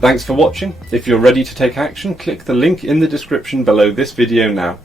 Thanks for watching. If you're ready to take action, click the link in the description below this video now.